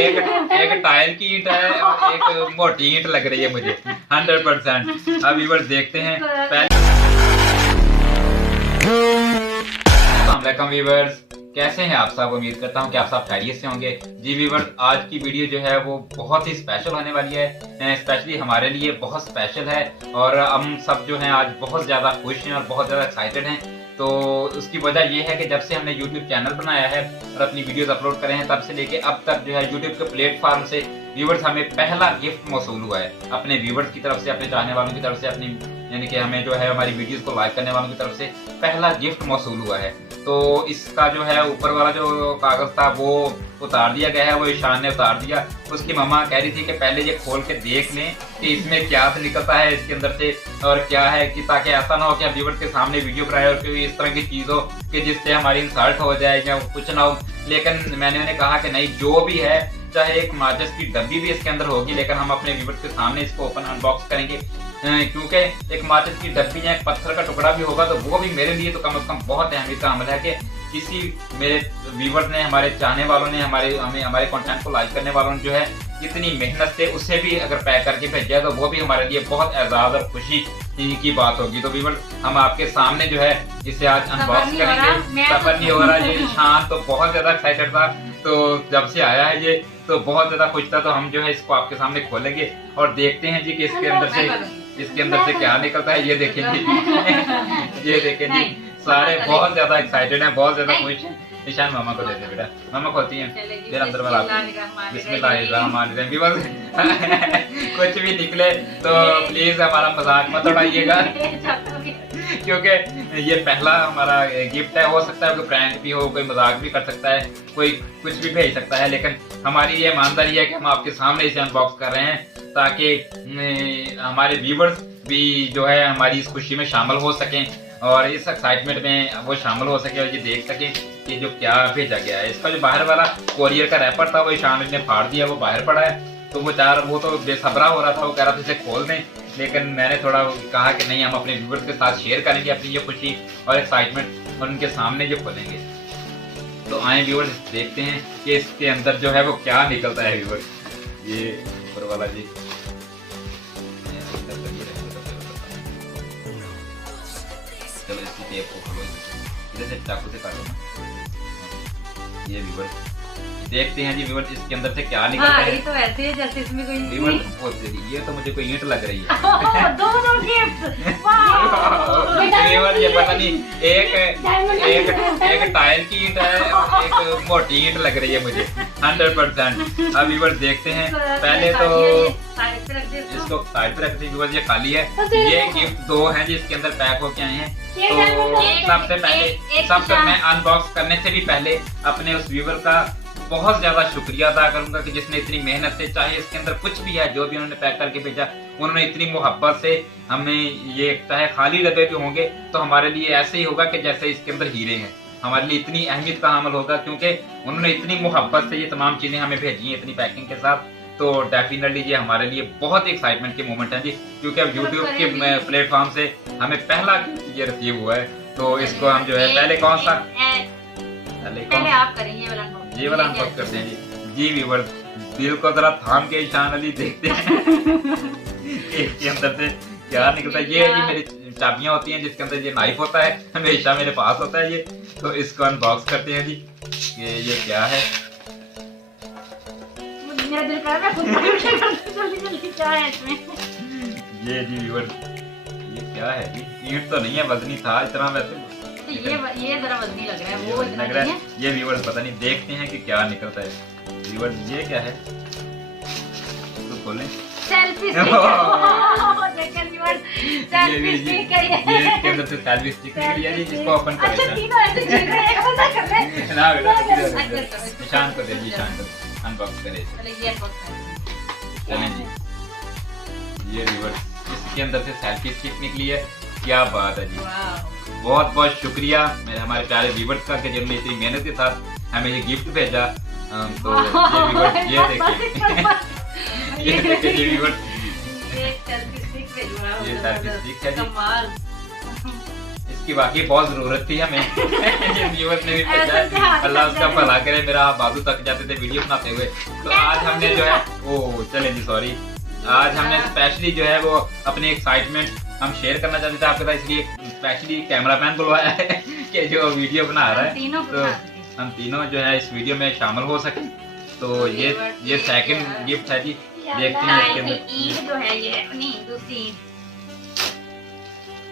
एक टाइल की ईंट है और एक मोटी ईंट लग रही है मुझे 100%। अब व्यूअर्स देखते हैं पहले। अस्सलाम व्यूअर्स, कैसे हैं आप सब? उम्मीद करता हूं कि आप सब खैरियत से होंगे। जी व्यूअर्स, आज की वीडियो जो है वो बहुत ही स्पेशल होने वाली है, स्पेशली हमारे लिए बहुत स्पेशल है और हम सब जो हैं आज बहुत ज़्यादा खुश हैं और बहुत ज़्यादा एक्साइटेड हैं। तो उसकी वजह ये है कि जब से हमने YouTube चैनल बनाया है और अपनी वीडियोस अपलोड करे हैं तब से लेके अब तक जो है YouTube के प्लेटफॉर्म से व्यूअर्स हमें पहला गिफ्ट मौसूल हुआ है अपने व्यूअर्स की तरफ से, अपने चाहने वालों की तरफ से, अपनी यानी कि हमें जो है हमारी वीडियोस को लाइक करने वालों की तरफ से पहला गिफ्ट मौसूल हुआ है। तो इसका जो है ऊपर वाला जो कागज था वो उतार दिया गया है, वो ईशान ने उतार दिया। उसकी मम्मा कह रही थी कि पहले ये खोल के देख लें कि इसमें क्या निकलता है इसके अंदर से और क्या है, कि ताकि ऐसा ना हो कि हम व्यूअर्स के सामने वीडियो बनाए और कोई इस तरह की चीज हो कि जिससे हमारी इंसल्ट हो जाए या कुछ ना हो। लेकिन मैंने उन्हें कहा कि नहीं, जो भी है, चाहे एक माचिस की डब्बी भी इसके अंदर होगी, लेकिन हम अपने व्यूअर्स के सामने इसको ओपन अनबॉक्स करेंगे, क्योंकि एक माचिस की डब्बी या एक पत्थर का टुकड़ा भी होगा तो वो भी मेरे लिए तो कम से कम बहुत अहमियत का अमल है कि किसी मेरे व्यूअर्स ने, हमारे चाहने वालों ने, हमारे कंटेंट को लाइक करने वालों ने जो है इतनी मेहनत से उसे भी अगर पैक करके भेजा तो वो भी हमारे लिए बहुत एजाज और खुशी की बात होगी। तो व्यूअर्स, हम आपके सामने जो है इसे आज अनबॉक्स करेंगे। सफर नहीं हो रहा। ये ईशान तो बहुत ज्यादा एक्साइटेड था, तो जब से आया है ये तो बहुत ज्यादा खुश था। तो हम जो है इसको आपके सामने खोलेंगे और देखते हैं जी कि इसके अंदर से क्या निकलता है। ये देखें जी ये देखें जी, सारे बहुत ज्यादा एक्साइटेड हैं, बहुत ज्यादा खुश हैं। ईशान मामा को देते बेटा, मामा खोलती हैं फिर अंदर वाला बिस्मिल्लाहिर्रहमानिर्रहीम। कुछ भी निकले तो प्लीज हमारा मजाक मत उड़ाइएगा क्योंकि ये पहला हमारा गिफ्ट है। हो सकता है कोई प्रैंक भी हो, कोई मजाक भी कर सकता है, कोई कुछ भी भेज सकता है, लेकिन हमारी ये ईमानदारी है कि हम आपके सामने इसे अनबॉक्स कर रहे हैं ताकि हमारे व्यूवर्स भी जो है हमारी इस खुशी में शामिल हो सकें और इस एक्साइटमेंट में वो शामिल हो सके और ये देख सके कि जो क्या भेजा गया है। इसका जो बाहर वाला कोरियर का रैपर था वो ईशान ने फाड़ दिया, वो बाहर पड़ा है। तो वो तो बेसब्रा हो रहा था, वो कह रहा था इसे खोल दें, लेकिन मैंने थोड़ा कहा कि नहीं, हम अपने व्यूअर्स के साथ शेयर करेंगे अपनी ये खुशी और एक्साइटमेंट और उनके सामने जो खोलेंगे। तो आए व्यूअर्स, देखते हैं कि इसके अंदर जो है वो क्या निकलता है। व्यूअर्स, ये ऊपर वाला जी, चलो इसकी टेप को खोलो, इधर से चाकू से काटो ना। ये व्यूअर्स देखते हैं जी व्यूअर्स इसके अंदर से क्या निकलता है। ये तो ऐसे है जैसे इसमें कोई ये तो मुझे कोई ईंट लग रही है। दो गिफ्ट, व्यूअर्स ये पता नहीं, एक टाइल की ईंट है और एक मोटी ईंट लग रही है मुझे 100%। अब व्यूअर्स देखते हैं, पहले तो इसको साइड पे रखते हैं। व्यूअर्स ये खाली है, ये गिफ्ट दो हैं जी इसके अंदर पैक होके आए हैं। तो सबसे मैं अनबॉक्स करने से भी पहले अपने उस व्यूअर का बहुत ज्यादा शुक्रिया अदा करूंगा कि जिसने इतनी मेहनत से, चाहे इसके अंदर कुछ भी है, जो भी उन्होंने पैक करके भेजा, उन्होंने इतनी मोहब्बत से हमें ये, चाहे खाली डब्बे भी होंगे तो हमारे लिए ऐसे ही होगा कि जैसे इसके अंदर हीरे हैं। हमारे लिए इतनी अहमियत का अमल होगा क्योंकि उन्होंने इतनी मोहब्बत से ये तमाम चीजें हमें भेजी हैं इतनी पैकिंग के साथ। तो डेफिनेटली ये हमारे लिए बहुत ही एक्साइटमेंट के मोमेंट है जी, क्योंकि अब यूट्यूब के प्लेटफॉर्म से हमें पहला ये रिसीव हुआ है। तो इसको हम जो है पहले कौन सा, पहले आप करेंगे ये वाला अनबॉक्स करते हैं जी। जी व्यूअर्स, दिल को जरा थाम के ईशान अली देखते हैं इसके अंदर से क्या निकलता है। ये जी मेरी चाबियां होती हैं जिसके अंदर ये नाइफ होता है, हमेशा मेरे पास होता है ये। तो इसको अनबॉक्स करते हैं जी कि ये क्या है। मेरा दिल कर रहा है जल्दी क्या है इसमें। ये जी व्यूअर्स, ये क्या है जी? ईंट तो नहीं है, वजनी था इतना वैसे। ये जरा वजनी लग रहा है, वो इतना लग रहा है। ये व्यूअर्स पता नहीं, देखते हैं कि क्या निकलता है। व्यूअर्स ये क्या है, तो खोलें। सेल्फी स्टिक, देखिए व्यूअर्स, सेल्फी स्टिक है ये। इसके अंदर से सेल्फी स्टिक निकली है जी, जिसको ओपन करें। अच्छा, तीनों ऐसे चीज है, एक बंदा कर रहा है ना बेटा, ईशान को दे, ईशान को अनबॉक्स करें। चलिए ये अनबॉक्स करें। चलें जी, ये व्यूअर्स इसके अंदर से सेल्फी स्टिक निकली है। क्या बात है जी, बहुत बहुत शुक्रिया मेरे हमारे प्यारे व्यूअर्स का कि जिन्होंने इतनी मेहनत के साथ हमें ये गिफ्ट भेजा। तो ये व्यूअर्स ये देखिए ये देखिए जी व्यूअर्स, ये सेल्फी स्टिक भेजा, ये सेल्फी स्टिक है जी। कमाल। इसकी वाकई बहुत जरूरत थी हमें। जिस व्यूअर्स ने भी भेजा, अल्लाह उसका भला करे। मेरा बाजू तक जाते थे वीडियो बनाते हुए। तो आज हमने जो है ओ चले जी सॉरी, आज हमने स्पेशली जो है वो अपनी एक्साइटमेंट हम शेयर करना चाहते थे आपके साथ, इसलिए स्पेशली कैमरामैन बुलवाया है कि जो वीडियो बना रहा है तो हम तीनों जो है इस वीडियो में शामिल हो सके। तो ये सेकंड गिफ्ट है जी, देखते हैं इसके अंदर ईद जो है ये अपनी दूसरी ईद।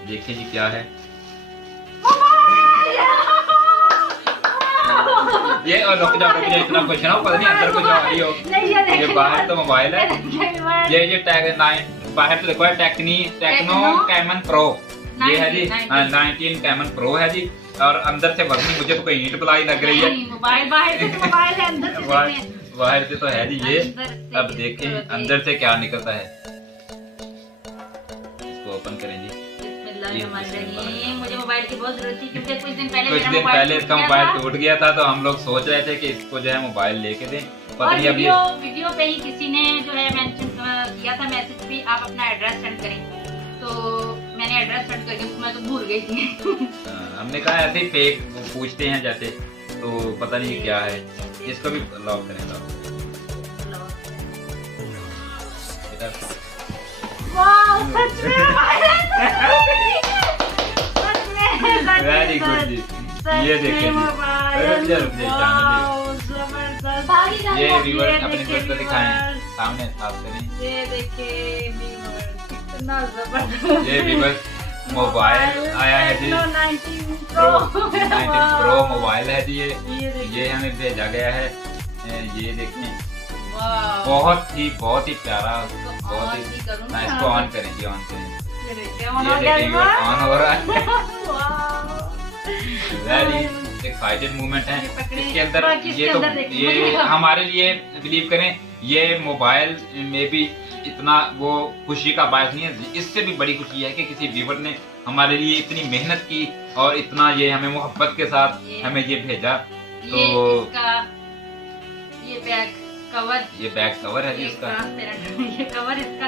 देखिए जी क्या है ये। और रुक जाओ इतना कुछ ना, पता नहीं अंदर कुछ आ रही हो। ये बाहर तो मोबाइल है, ये टैग बाहर तो देखो है टेक्नो कैमन प्रो, ये है जी 19 कैमन प्रो है जी। और अंदर से वर्किंग, मुझे तो कोई ईंट बुलाई लग रही है। मोबाइल बाहर से तो मोबाइल है, अंदर से बाहर से तो है जी ये। अब देखें अंदर से क्या निकलता है, इसको ओपन करें जी। मुझे मोबाइल की बहुत जरूरत थी क्योंकि कुछ दिन पहले इसका मोबाइल टूट गया था, तो हम लोग सोच रहे थे कि इसको जो है मोबाइल लेके दें। और वीडियो पे ही किसी ने जो है मेंशन किया था मैसेज पे, आप अपना एड्रेस सेंड करें, तो मैंने एड्रेस सेंड करके मैं तो भूल गई थी। हमने कहा ऐसे ही फेक पूछते हैं जैसे, तो पता नहीं क्या है। इसको भी लॉक करें, वेरी गुड जी। ये देखिए ये व्यूअर्स अपने व्यूअर्स को दिखाएं, सामने साफ करें। ये देखिए कितना जबरदस्त ये व्यूअर्स मोबाइल आया है जी, 19 प्रो मोबाइल है जी। ये हमें भेजा गया है, ये देखें बहुत ही प्यारा, बहुत ही। इसको ऑन करें जी, ऑन करें। ये देखिए ऑन हो रहा है। वेरी एक्साइटेड मोमेंट है इसके अंदर। ये हमारे लिए बिलीव करें, ये मोबाइल में भी इतना वो खुशी का बायस नहीं है, इससे भी बड़ी खुशी है कि किसी व्यूअर ने हमारे लिए इतनी मेहनत की और इतना ये हमें मोहब्बत के साथ हमें ये भेजा। तो ये बैक कवर, ये बैक कवर है जी इसका, ये कवर इसका,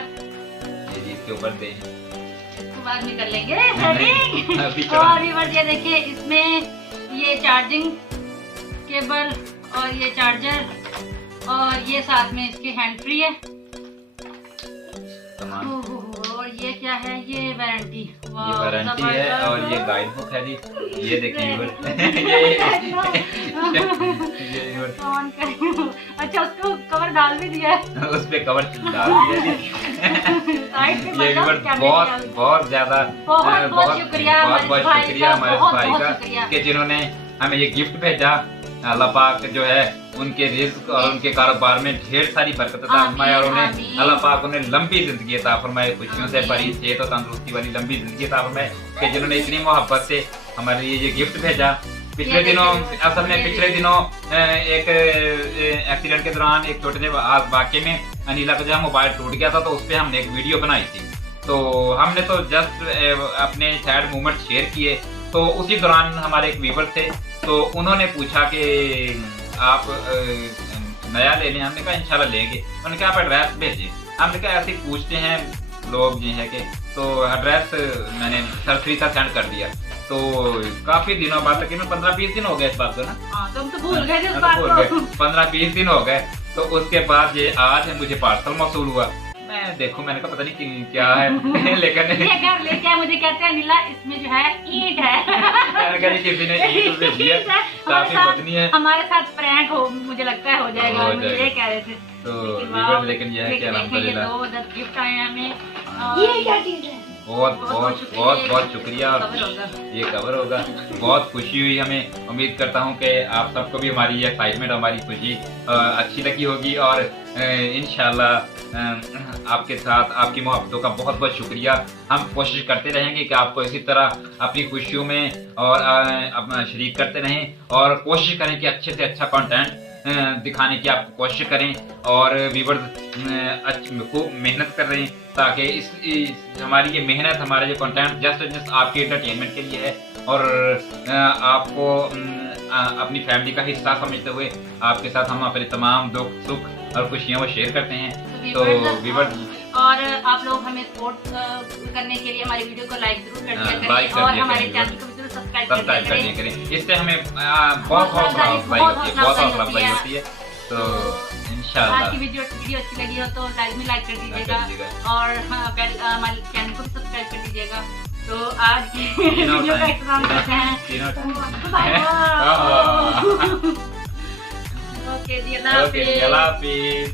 ये जी इसके ऊपर दे, इसको बाद में कर लेंगे सेटिंग। और ये देखिए इसमें ये चार्जिंग केबल और ये चार्जर, और ये साथ में इसके हैंड फ्री है। और ये क्या है, ये वारंटी, ये वारंटी है। और ये गाइड बुक है जी, ये देखिए अच्छा उसको कवर डाल भी दिया है, उस पे कवर डाल दिया ये बहुत ज्यादा बहुत शुक्रिया हमारे भाई का कि जिन्होंने हमें ये गिफ्ट भेजा। अल्लाह पाक जो है उनके रिज़्क और उनके कारोबार में ढेर सारी बरकत अता फरमाए, और उन्हें अल्लाह पाक उन्हें लंबी जिंदगी अता फरमाए, खुशियों से भरी सेहत और तंदुरुस्ती वाली लंबी जिंदगी अता फरमाए कि जिन्होंने इतनी मोहब्बत से हमारे लिए ये गिफ्ट भेजा। पिछले दिनों असल में एक एक्सीडेंट के दौरान एक छोटे से वाकये में अनिला का जब मोबाइल टूट गया था, तो उस पर हमने एक वीडियो बनाई थी। तो हमने तो जस्ट अपने सैड मोमेंट शेयर किए। तो उसी दौरान हमारे एक व्यूअर थे, तो उन्होंने पूछा कि आप नया ले लें। हमने कहा इंशाल्लाह लेंगे। उन्होंने कहा आप एड्रेस भेजें। हमने कहा ऐसे पूछते हैं लोग ये है कि, तो एड्रेस मैंने सरसरी का सेंड कर दिया। तो काफी दिनों बाद, तकरीबन 15-20 दिन हो गए इस बात को ना। तुम तो भूल गए इस बात को। 15-20 दिन हो गए। तो उसके बाद ये आज मुझे पार्सल मौसूल हुआ। मैं देखूं, मैंने कहा पता नहीं क्या है लेकिन लेके मुझे कहते हैं नीला इसमें जो है ईंट है। किसी ने ईंट भेजी है, काफी वजनी है। हमारे साथ प्रैंक हो, मुझे लगता है हो जाएगा, मुझे ये कह रहे थे। तो लेकिन ये है कि अल्हम्दुलिल्लाह 2 गिफ्ट आए हैं हमें। ये क्या चीज है? बहुत शुक्रिया। ये कवर होगा। बहुत खुशी हुई हमें। उम्मीद करता हूँ कि आप सबको भी हमारी एक्साइटमेंट, हमारी खुशी अच्छी लगी होगी, और इंशाल्लाह आपके साथ आपकी मोहब्बतों का बहुत बहुत शुक्रिया। हम कोशिश करते रहेंगे कि आपको इसी तरह अपनी खुशियों में और अपना शरीक करते रहें, और कोशिश करें कि अच्छे से अच्छा कंटेंट दिखाने की आप कोशिश करें, और व्यूअर्स खूब मेहनत कर रहे हैं ताकि इस हमारी ये मेहनत, हमारा ये कंटेंट जस्ट आपके एंटरटेनमेंट के लिए है, और आपको अपनी फैमिली का हिस्सा समझते हुए आपके साथ हम अपने तमाम दुख सुख और खुशियाँ वो शेयर करते हैं। तो व्यूअर्स और आप लोग हमें सपोर्ट करने के लिए हमारी वीडियो को लाइक जरूर कर दिया करें, और हमारे चैनल को सब्सक्राइब कर दिया करें। इससे हमें बहुत हौसला अफजाई होती है। तो इंशाल्लाह आज की वीडियो अच्छी लगी हो तो लाइक कर दीजिएगा और हमारे चैनल को सब्सक्राइब कर दीजिएगा। तो आज की वीडियो का इख्तिताम करते हैं। ओके जी, अल्लाह हाफिज़।